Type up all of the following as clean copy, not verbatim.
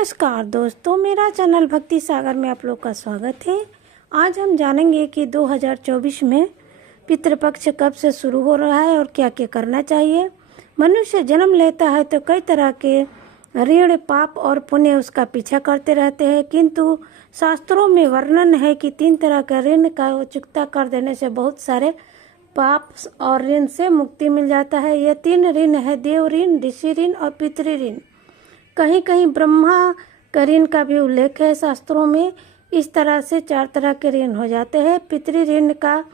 नमस्कार दोस्तों, मेरा चैनल भक्ति सागर में आप लोग का स्वागत है। आज हम जानेंगे कि 2024 में पितृपक्ष कब से शुरू हो रहा है और क्या क्या करना चाहिए। मनुष्य जन्म लेता है तो कई तरह के ऋण, पाप और पुण्य उसका पीछा करते रहते हैं, किंतु शास्त्रों में वर्णन है कि 3 तरह के ऋण का चुकता कर देने से बहुत सारे पाप और ऋण से मुक्ति मिल जाता है। ये 3 ऋण है: देव ऋण, ऋषि ऋण और पितृ ऋण। कहीं कहीं ब्रह्मा का ऋण का भी उल्लेख है शास्त्रों में। इस तरह से 4 तरह के ऋण हो जाते हैं। पितृ ऋण का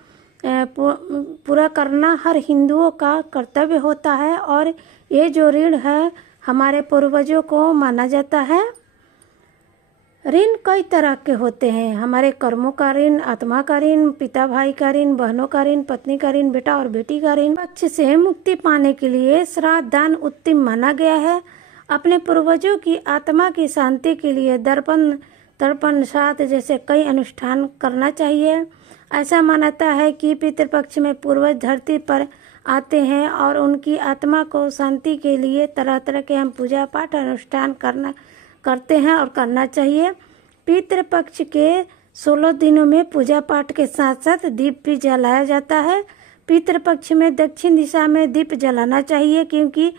पूरा करना हर हिंदुओं का कर्तव्य होता है और ये जो ऋण है हमारे पूर्वजों को माना जाता है। ऋण कई तरह के होते हैं: हमारे कर्मों का ऋण, आत्मा का ऋण, पिता भाई का ऋण, बहनों का ऋण, पत्नी का ऋण, बेटा और बेटी का ऋण। पक्ष से मुक्ति पाने के लिए श्राद्ध दान उत्तम माना गया है। अपने पूर्वजों की आत्मा की शांति के लिए दर्पण, तर्पण, श्राद्ध जैसे कई अनुष्ठान करना चाहिए। ऐसा मानता है कि पितृपक्ष में पूर्वज धरती पर आते हैं और उनकी आत्मा को शांति के लिए तरह तरह के हम पूजा पाठ अनुष्ठान करते हैं और करना चाहिए। पितृपक्ष के 16 दिनों में पूजा पाठ के साथ साथ दीप भी जलाया जाता है। पितृपक्ष में दक्षिण दिशा में दीप जलाना चाहिए, क्योंकि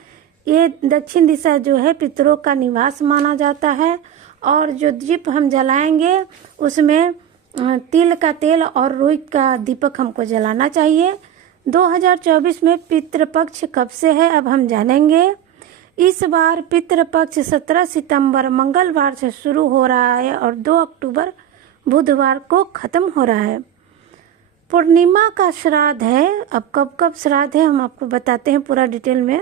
ये दक्षिण दिशा जो है पितरों का निवास माना जाता है। और जो दीप हम जलाएंगे उसमें तिल का तेल और रुई का दीपक हमको जलाना चाहिए। 2024 में पितृपक्ष कब से है अब हम जानेंगे। इस बार पितृपक्ष 17 सितंबर मंगलवार से शुरू हो रहा है और 2 अक्टूबर बुधवार को खत्म हो रहा है। पूर्णिमा का श्राद्ध है। अब कब कब श्राद्ध है हम आपको बताते हैं पूरा डिटेल में।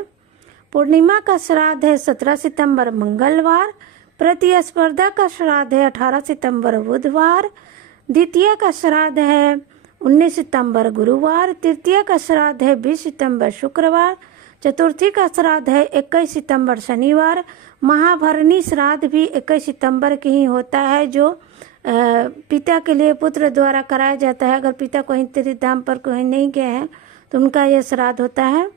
पूर्णिमा का श्राद्ध है 17 सितंबर मंगलवार। प्रतिस्पर्धा का श्राद्ध है 18 सितंबर बुधवार। द्वितीया का श्राद्ध है 19 सितंबर गुरुवार। तृतीया का श्राद्ध है 20 सितंबर शुक्रवार। चतुर्थी का श्राद्ध है 21 सितंबर शनिवार। महाभरणी श्राद्ध भी 21 सितंबर के ही होता है, जो पिता के लिए पुत्र द्वारा कराया जाता है। अगर पिता कहीं तीर्थधाम पर कहीं नहीं गए हैं तो उनका यह श्राद्ध होता है।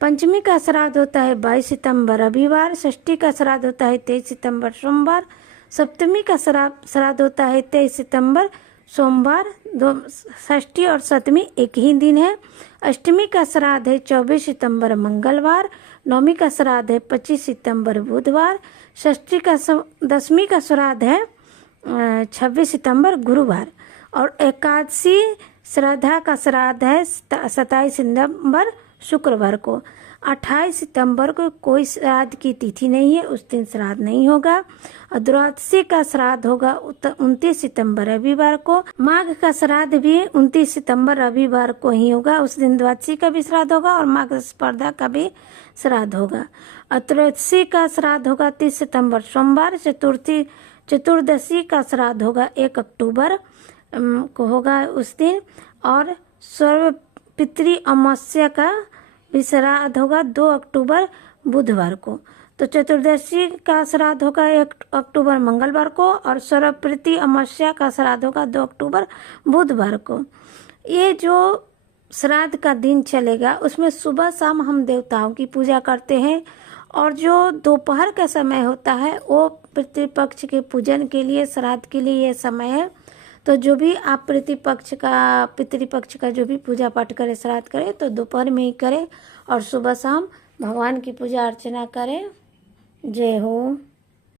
पंचमी का श्राद्ध होता है 22 सितंबर रविवार। षष्ठी का श्राद्ध होता है 23 सितंबर सोमवार। सप्तमी का श्राद्ध होता है 23 सितंबर सोमवार। षष्ठी और सप्तमी एक ही दिन है। अष्टमी का श्राद्ध है 24 सितंबर मंगलवार। नवमी का श्राद्ध है 25 सितंबर बुधवार। दसवीं का श्राद्ध है 26 सितंबर गुरुवार। और एकादशी श्राद्धा का श्राद्ध है 27 सितंबर शुक्रवार को। 28 सितंबर को कोई श्राद्ध की तिथि नहीं है, उस दिन श्राद्ध नहीं होगा। और द्वादशी का श्राद्ध होगा 29 सितंबर रविवार को। माघ का श्राद्ध भी 29 सितंबर रविवार को ही होगा, उस दिन द्वादशी का भी श्राद्ध होगा और माघ स्पर्धा का भी श्राद्ध होगा। और त्रयोदशी का श्राद्ध होगा 30 सितंबर सोमवार। चतुर्दशी का श्राद्ध होगा 1 अक्टूबर को होगा उस दिन। और सर्व पितृ अमावस्या का भी श्राद्ध होगा 2 अक्टूबर बुधवार को। तो चतुर्दशी का श्राद्ध होगा 1 अक्टूबर मंगलवार को और सर्वपितृ अमावस्या का श्राद्ध होगा 2 अक्टूबर बुधवार को। ये जो श्राद्ध का दिन चलेगा उसमें सुबह शाम हम देवताओं की पूजा करते हैं, और जो दोपहर का समय होता है वो पितृपक्ष के पूजन के लिए, श्राद्ध के लिए ये समय है। तो जो भी आप पितृपक्ष का जो भी पूजा पाठ करें, श्राद्ध करें तो दोपहर में ही करें और सुबह शाम भगवान की पूजा अर्चना करें। जय हो।